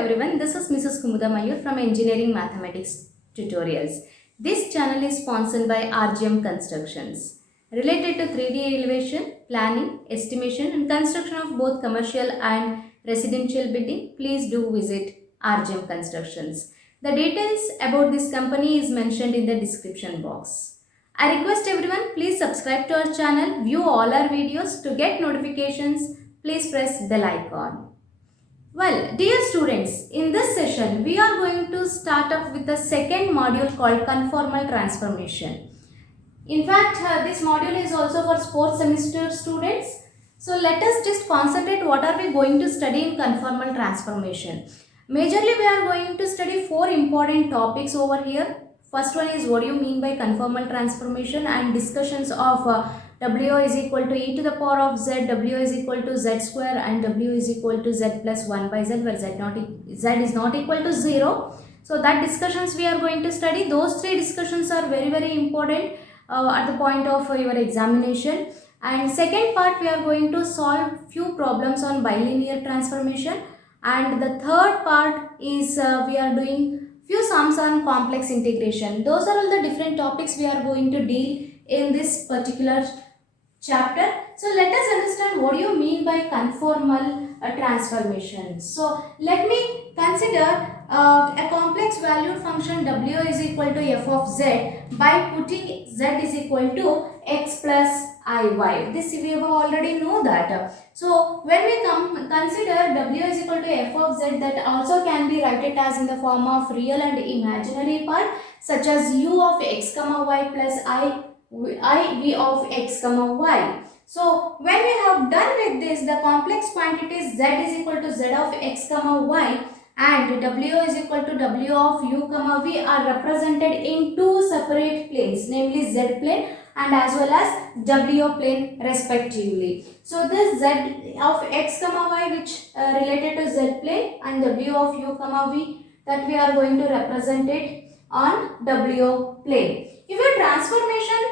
everyone, this is Mrs. Kumudhamayur from Engineering Mathematics Tutorials. This channel is sponsored by RGM Constructions. Related to 3D elevation, planning, estimation and construction of both commercial and residential building, please do visit RGM Constructions. The details about this company is mentioned in the description box. I request everyone, please subscribe to our channel, view all our videos. To get notifications, please press bell icon. Well, dear students, in this session, we are going to start off with the second module called conformal transformation. In fact, this module is also for 4th semester students. So, let us just concentrate what are we going to study in conformal transformation. Majorly, we are going to study 4 important topics over here. First one is what do you mean by conformal transformation and discussions of W is equal to e to the power of z, W is equal to z square and W is equal to z plus 1 by z where z is not equal to 0. So that discussions we are going to study. Those 3 discussions are very important at the point of your examination. And second part we are going to solve few problems on bilinear transformation. And the third part is we are doing few sums on complex integration. Those are all the different topics we are going to deal in this particular chapter. So let us understand what do you mean by conformal transformation. So let me consider a complex valued function w is equal to f of z by putting z is equal to x plus iy. This we have already know that. So when we consider w is equal to f of z, that also can be written as in the form of real and imaginary part such as u of x comma y plus v of x comma y. So when we have done with this, the complex quantities z is equal to z of x comma y and w is equal to w of u comma v are represented in 2 separate planes, namely z plane and as well as w plane respectively. So this z of x comma y which related to z plane and w of u comma v, that we are going to represent it on w plane. If a transformation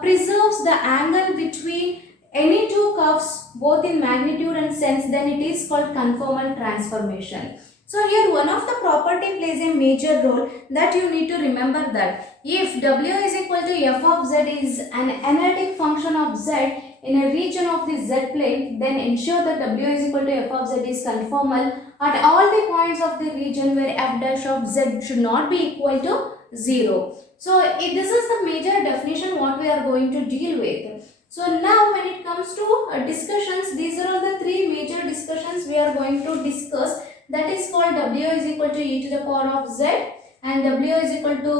preserves the angle between any 2 curves both in magnitude and sense, then it is called conformal transformation. So here one of the property plays a major role that you need to remember, that if w is equal to f of z is an analytic function of z in a region of the z plane, then ensure that w is equal to f of z is conformal at all the points of the region where f dash of z should not be equal to 0. So this is the major definition what we are going to deal with. So now when it comes to discussions, these are all the 3 major discussions we are going to discuss. That is called w is equal to e to the power of z and w is equal to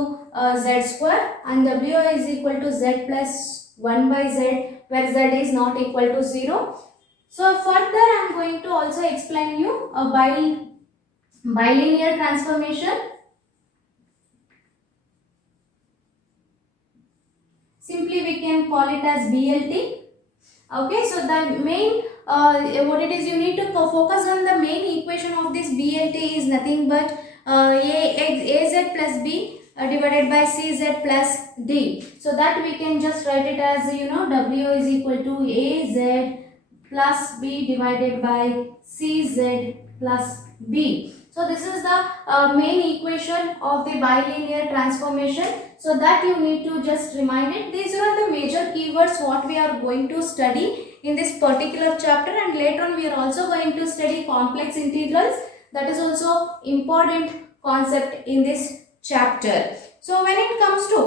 z square and w is equal to z plus 1 by z where z is not equal to 0. So further I am going to also explain you a bilinear transformation. Simply we can call it as BLT. Okay, so the main what it is, you need to focus on the main equation of this BLT is nothing but AZ plus B divided by CZ plus D. So that we can just write it as W is equal to AZ plus B divided by CZ plus B. So this is the main equation of the bilinear transformation. So that you need to just remind it. These are the major keywords what we are going to study in this particular chapter, and later on we are also going to study complex integrals. That is also important concept in this chapter. So when it comes to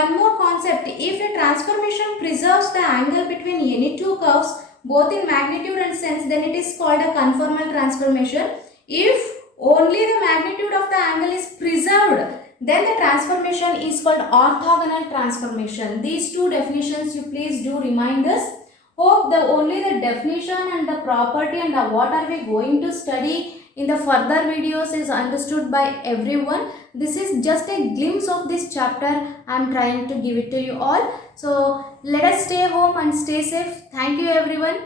one more concept, if a transformation preserves the angle between any 2 curves both in magnitude and sense, then it is called a conformal transformation. If only the magnitude of the angle is preserved, then the transformation is called orthogonal transformation. These 2 definitions you please do remind us. Hope only the definition and the property and what are we going to study in the further videos is understood by everyone. This is just a glimpse of this chapter I am trying to give it to you all. So let us stay home and stay safe. Thank you everyone.